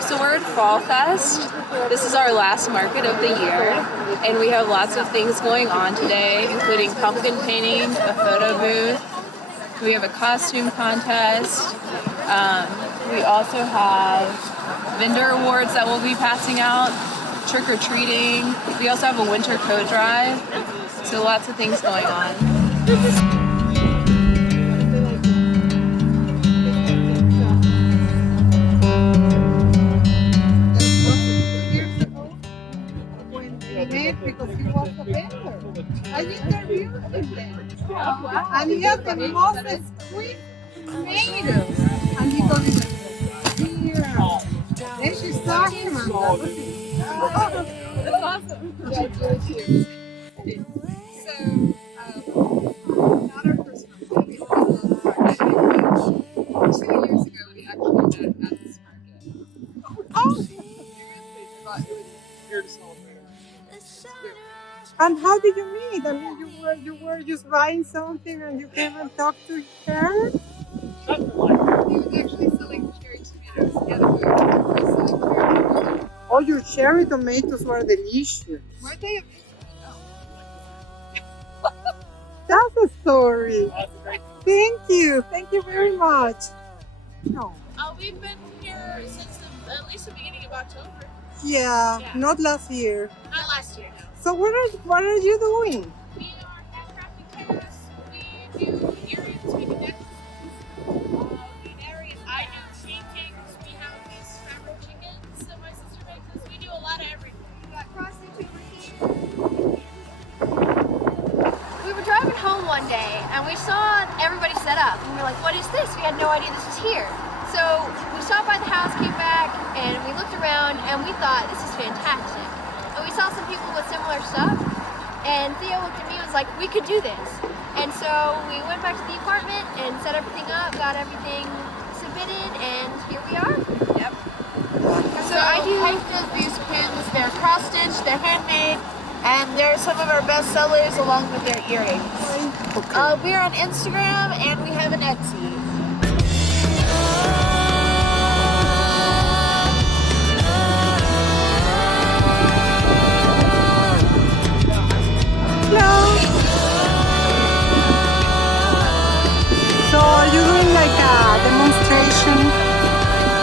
So we're at Fall Fest. This is our last market of the year, and we have lots of things going on today, including pumpkin painting, a photo booth. We have a costume contest. We also have vendor awards that we'll be passing out, trick-or-treating. We also have a winter coat drive, so lots of things going on. Because he was a vendor. I interviewed him then. Wow. And he had the most sweet tomatoes. And he told me, here. Then she saw him and that was it. That's awesome. Yeah, it's really cute. So, not our first one. We were on the market. 2 years ago, we actually met at this market. Oh! Seriously, I thought it was here to celebrate. And how did you meet? I mean, you were just buying something and you came and talked to her? He was actually selling cherry tomatoes. He had a booth. He was selling cherry tomatoes. Oh, your cherry tomatoes were delicious. Were they? That's a story. Thank you. Thank you very much. No. We've been here since at least the beginning of October. Yeah, not last year. Not last year, no. So what are you doing? We are handcrafting kits. We do earrings, we do necklaces, we do areas. I do paintings. We have these fabric chickens that my sister makes us. We do a lot of everything. We got cross stitch over here. We were driving home one day and we saw everybody set up. And we were like, what is this? We had no idea this was here. So we stopped by the house, came back, and we looked around and we thought, this is fantastic. And we saw some people with similar stuff, and Theo looked at me and was like, we could do this. And so we went back to the apartment and set everything up, got everything submitted, and here we are. Yep. So I do these pins, they're cross-stitched, they're handmade, and they're some of our best sellers along with their earrings. Okay. We're on Instagram and we have an Etsy. Hello. So are you doing like a demonstration?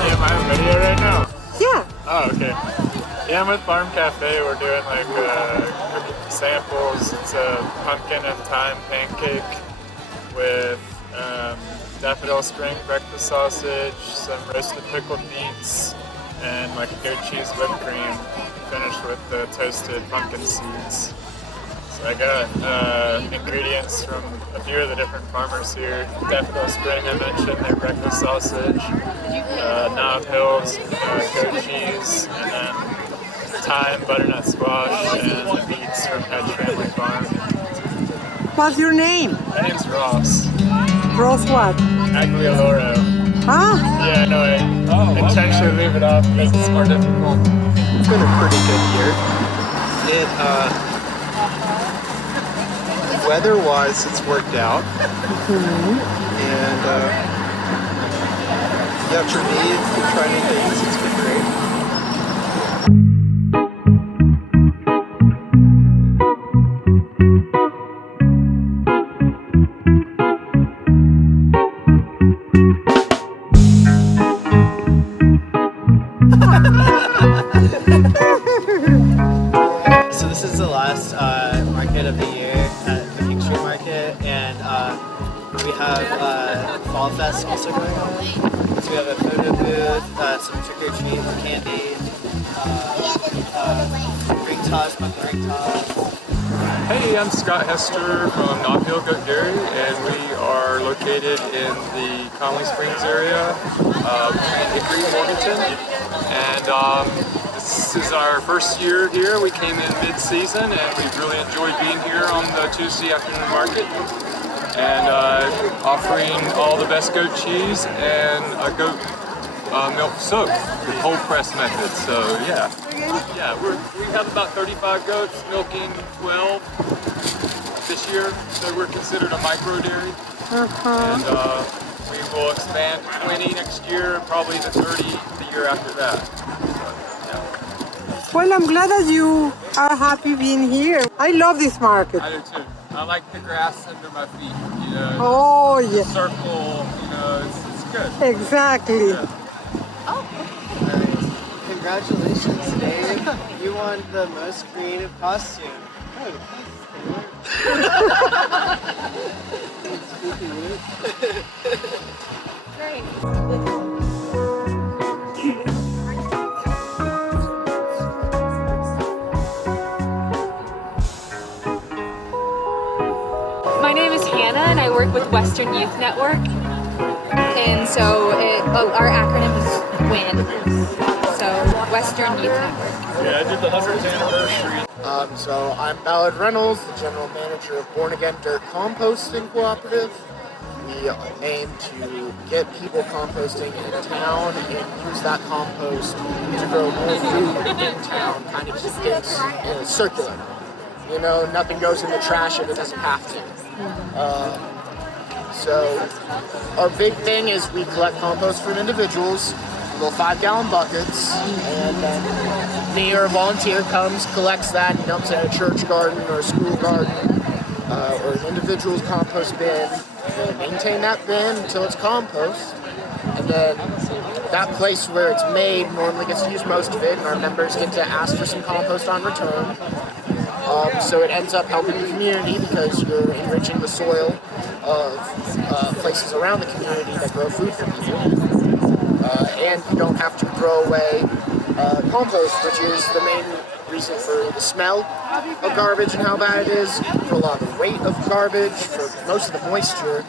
Yeah, am I on video right now? Yeah. Oh, okay. Yeah, I'm with Farm Cafe. We're doing like cookie samples. It's a pumpkin and thyme pancake with daffodil spring breakfast sausage, some roasted pickled beets, and like a goat cheese whipped cream, finished with the toasted pumpkin seeds. So I got ingredients from a few of the different farmers here. Daffodil Spring, I mentioned, their breakfast sausage, Knob Hills, goat cheese, and then thyme, butternut squash, and the beets from Hedge Family Farm. What's your name? My name's Ross. Ross what? Aglioloro. Huh? Yeah, no, I intentionally leave it off because it's more difficult. It's been a pretty good year. Weather-wise, it's worked out. And yeah, for me, trying new things, it's been great. So this is the last market of the year at the King Street Market, and we have Fall Fest also going on. So we have a photo booth, some trick-or-treat candy, ring toss, pumpkin ring toss. Hey, I'm Scott Hester from Knob Hill Goat Dairy, and we are located in the Conley Springs area, between Hickory and Morganton. And this is our first year here. We came in mid-season, and we've really enjoyed being here on the Tuesday afternoon market, and offering all the best goat cheese and a goat milk soak, the cold press method. So yeah, we have about 35 goats, milking 12 this year. So we're considered a micro dairy, and We will expand to 20 next year, probably to 30 the year after that. Well, I'm glad that you are happy being here. I love this market. I do too. I like the grass under my feet, you know. Oh, The yeah. circle, you know, it's good. Exactly. Yeah. Congratulations, Dave. You won the most creative costume. My name is Hannah and I work with Western Youth Network. And so our acronym is WIN. So Western Youth Network. Yeah, I did the 100th anniversary. So I'm Ballard Reynolds, the general manager of Born Again Dirt Composting Cooperative. We aim to get people composting in town and use that compost to grow more food in town, kind of keep things circular. You know, nothing goes in the trash if it doesn't have to. So our big thing is we collect compost from individuals, little 5-gallon buckets, and then me or a volunteer comes, collects that, and dumps it in a church garden or a school garden or an individual's compost bin. And maintain that bin until it's compost, and then that place where it's made normally gets to use most of it, and our members get to ask for some compost on return. So it ends up helping the community because you're enriching the soil of places around the community that grow food for people. And you don't have to throw away compost, which is the main reason for the smell of garbage and how bad it is, for a lot of the weight of garbage, for most of the moisture.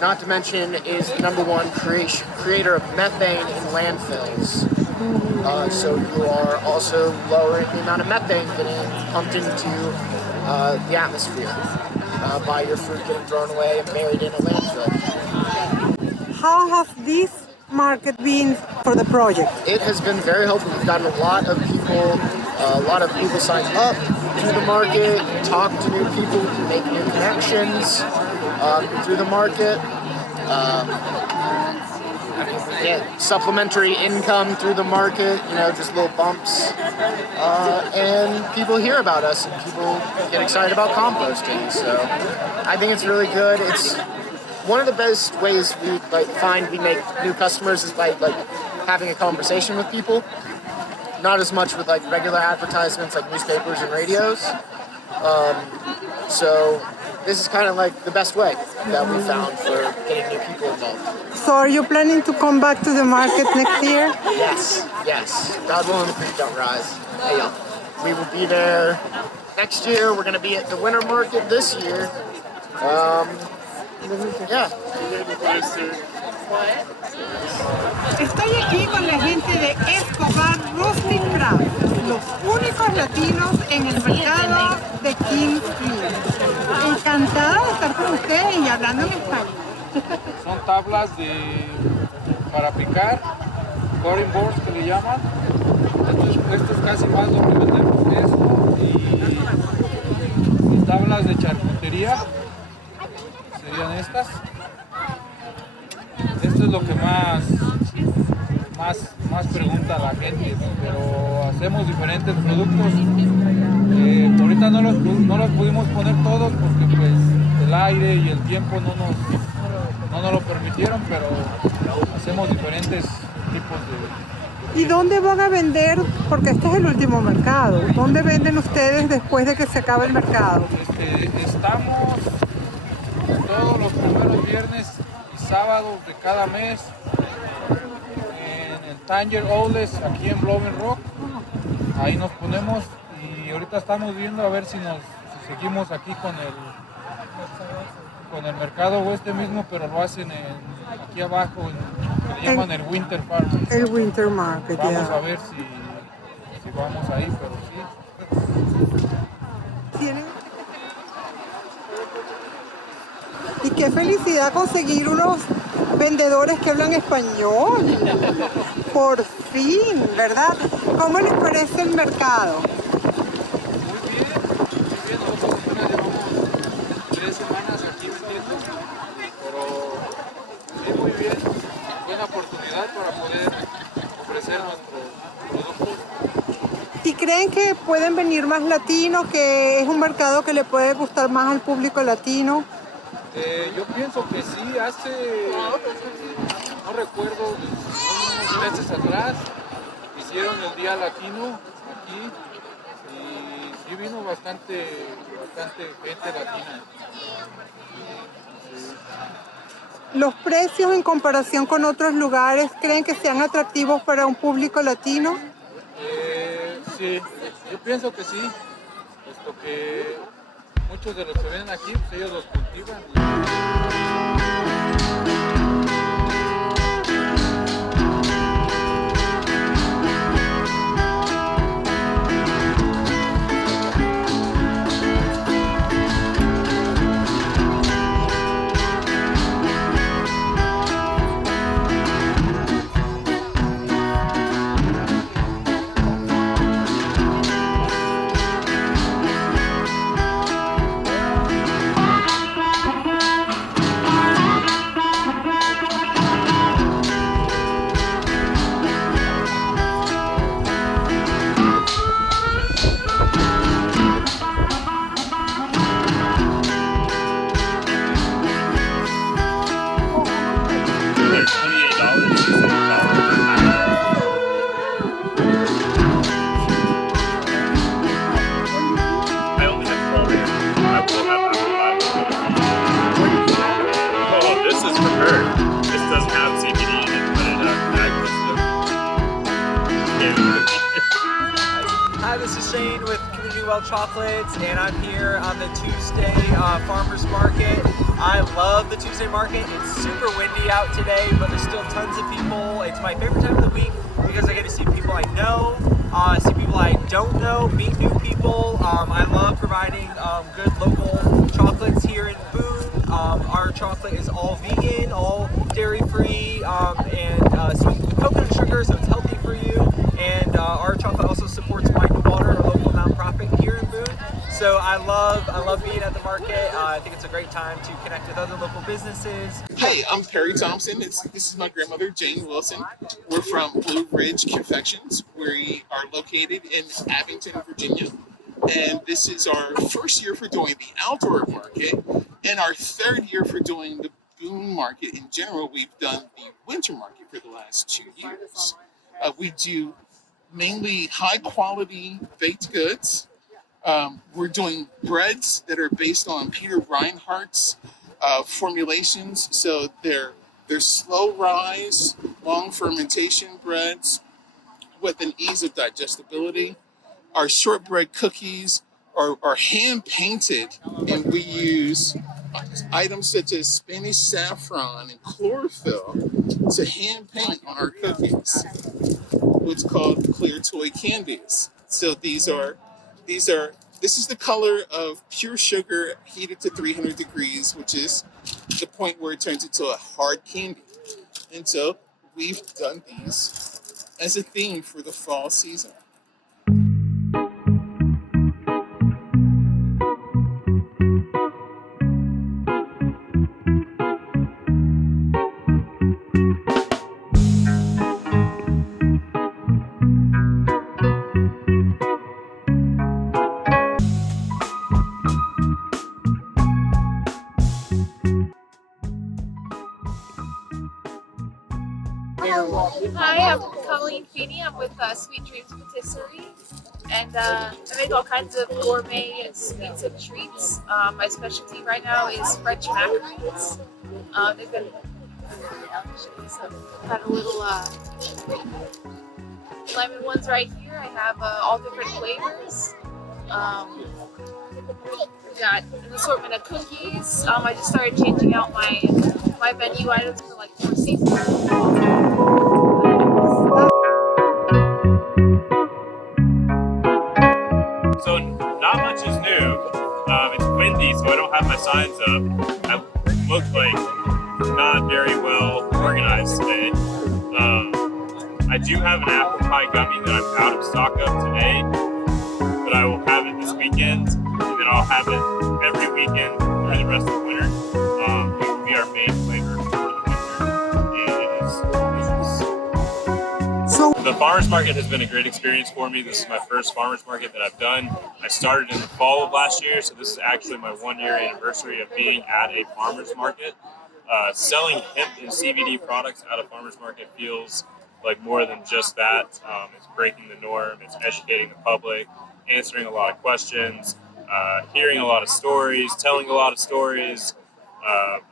Not to mention is the #1 creator of methane in landfills. So you are also lowering the amount of methane getting pumped into the atmosphere by your food getting thrown away and buried in a landfill. How has this market been for the project? It has been very helpful. We've gotten a lot of people sign up to the market, talk to new people, make new connections through the market. Get supplementary income through the market, you know, just little bumps. And people hear about us and people get excited about composting. So I think it's really good. It's one of the best ways we find we make new customers is by having a conversation with people. Not as much with regular advertisements like newspapers and radios. So this is kind of the best way that we found for getting new people involved. So are you planning to come back to the market next year? Yes. God willing, the creek don't rise. Hey, y'all. We will be there next year. We're going to be at the winter market this year. Yeah. Estoy aquí con la gente de Escobar Rustic Craft, los únicos latinos en el mercado de King Street. Encantada de estar con ustedes y hablando en español. Son tablas para picar, cutting boards que le llaman. Esto es casi más lo que vendemos que esto. Y tablas de charcutería serían estas. Esto es lo que más pregunta la gente, pero hacemos diferentes productos. Ahorita no los pudimos poner todos porque pues el aire y el tiempo no nos lo permitieron, pero hacemos diferentes tipos de... ¿Y dónde van a vender? Porque este es el último mercado. ¿Dónde venden ustedes después de que se acabe el mercado? Estamos todos los primeros viernes y sábados de cada mes en el Tanger Outlets aquí en Blowing Rock. Ahí nos ponemos y ahorita estamos viendo a ver si seguimos aquí con el mercado oeste mismo, pero lo hacen aquí abajo, le llaman el Winter Farm. El Winter Market, Vamos a ver si vamos ahí, pero sí. ¿Tienen? Y qué felicidad conseguir unos vendedores que hablan español. Por fin, ¿verdad? ¿Cómo les parece el mercado? Muy bien. Nosotros apenas llevamos 3 semanas aquí vendiendo, pero ir muy bien, buena oportunidad para poder ofrecer nuestros productos. ¿Y creen que pueden venir más latinos, que es un mercado que le puede gustar más al público latino? Yo pienso que sí, no recuerdo, unos meses atrás hicieron el Día Latino aquí y sí vino bastante gente latina. ¿Los precios en comparación con otros lugares creen que sean atractivos para un público latino? Sí, yo pienso que sí, puesto que muchos de los que vienen aquí, pues ellos los cultivan. Chocolates, and I'm here on the Tuesday Farmers Market. I love the Tuesday Market. It's super windy out today, but there's still tons of people. It's my favorite time of the week because I get to see people I know, see people I don't know, meet new people. I love providing good local chocolates here in Boone. Our chocolate is all vegan, all dairy-free, and sweet with coconut sugar, so it's healthy for you. And our chocolate also supports Wine and Water, a local nonprofit here in Boone. So I love being at the market. I think it's a great time to connect with other local businesses. Hey, I'm Perry Thompson. This is my grandmother, Jane Wilson. We're from Blue Ridge Confections. We are located in Abington, Virginia. And this is our first year for doing the outdoor market and our third year for doing the Boone market in general. We've done the winter market for the last 2 years. We do mainly high quality baked goods. We're doing breads that are based on Peter Reinhardt's formulations. So they're slow rise, long fermentation breads with an ease of digestibility. Our shortbread cookies are hand painted, and we use items such as Spanish saffron and chlorophyll to hand paint on our cookies, what's called clear toy candies. So this is the color of pure sugar heated to 300 degrees, which is the point where it turns into a hard candy. And so we've done these as a theme for the fall season. Hi, I'm Colleen Feeney. I'm with Sweet Dreams Patisserie, and I make all kinds of gourmet sweets and treats. My specialty right now is French macaroons. They've been got a little lemon ones right here. I have all different flavors. We've got an assortment of cookies. I just started changing out my menu items for like 4 seasons. So not much is new. It's windy, so I don't have my signs up. I look like not very well organized today. I do have an apple pie gummy that I'm out of stock of today, but I will have it this weekend, and then I'll have it every weekend for the rest of the winter. It will be our main flavor for the winter. the farmers market has been a great experience for me. This is my first farmers market that I've done. I started in the fall of last year, so this is actually my 1-year anniversary of being at a farmers market. Selling hemp and CBD products at a farmers market feels like more than just that. It's breaking the norm. It's educating the public, answering a lot of questions, hearing a lot of stories, telling a lot of stories.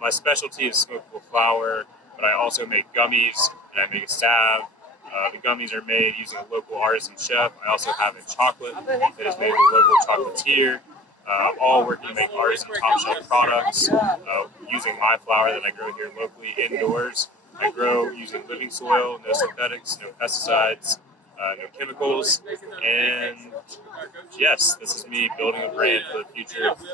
My specialty is smokable flower, but I also make gummies and I make a salve. The gummies are made using a local artisan chef. I also have a chocolate that is made with a local chocolatier, all working to make artisan top shelf products using my flower that I grow here locally indoors. I grow using living soil, no synthetics, no pesticides, no chemicals, and yes, this is me building a brand for the future of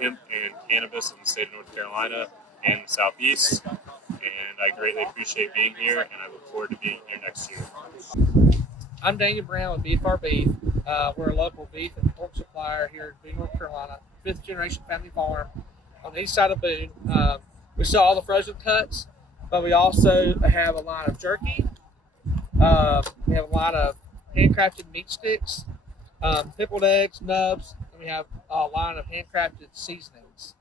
hemp and cannabis in the state of North Carolina and the Southeast. And I greatly appreciate being here, and I look forward to being here next year. I'm Daniel Brown with Beef Our Beef. We're a local beef and pork supplier here in Boone, North Carolina, 5th generation family farm on the east side of Boone. We sell all the frozen cuts, but we also have a line of jerky. We have a line of handcrafted meat sticks, pickled eggs, nubs, and we have a line of handcrafted seasonings.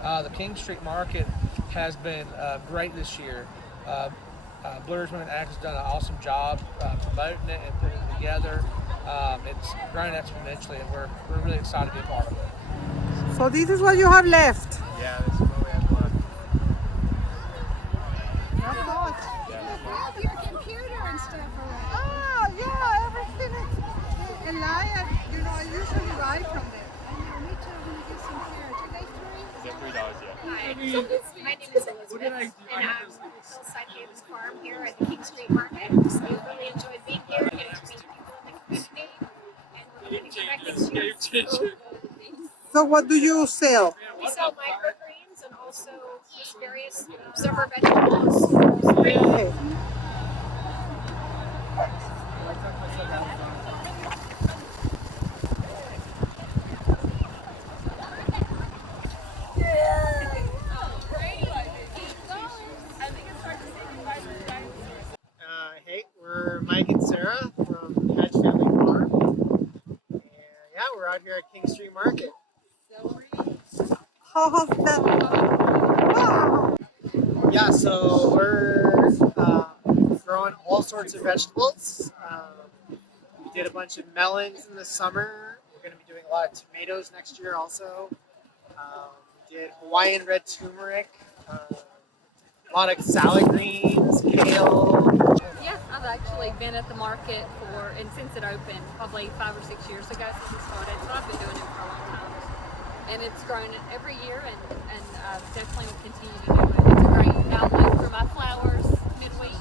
The King Street Market has been great this year. Blue Ridge Women Act has done an awesome job promoting it and putting it together. It's grown exponentially, and we're really excited to be a part of it. So this is what you have left. Yeah, this is what we have left. Your computer and stuff around. Ah, yeah, everything is Elias. You know, I usually buy from them. I know, me too. I'm gonna get some carrots. Are they free? Is that $3? Yeah. Hi, my name is Elizabeth, and I'm with Hillside Davis Farm here at the King Street Market. We've really enjoyed being here, getting to meet people in the community, and we're hoping to come back next year. So what do you sell? We sell microgreens and also just various summer vegetables. Okay. Hey, we're Mike and Sarah from Hedge Family Farm. And yeah, we're out here at King Street Market. How has that? Wow. Yeah, so we're growing all sorts of vegetables. We did a bunch of melons in the summer. We're going to be doing a lot of tomatoes next year also. We did Hawaiian red turmeric, a lot of salad greens, kale. Yeah, I've actually been at the market and since it opened, probably 5 or 6 years ago since it started, so I've been doing it for a long time. And it's grown every year, and definitely will continue to do it. It's a great outlet for my flowers midweek.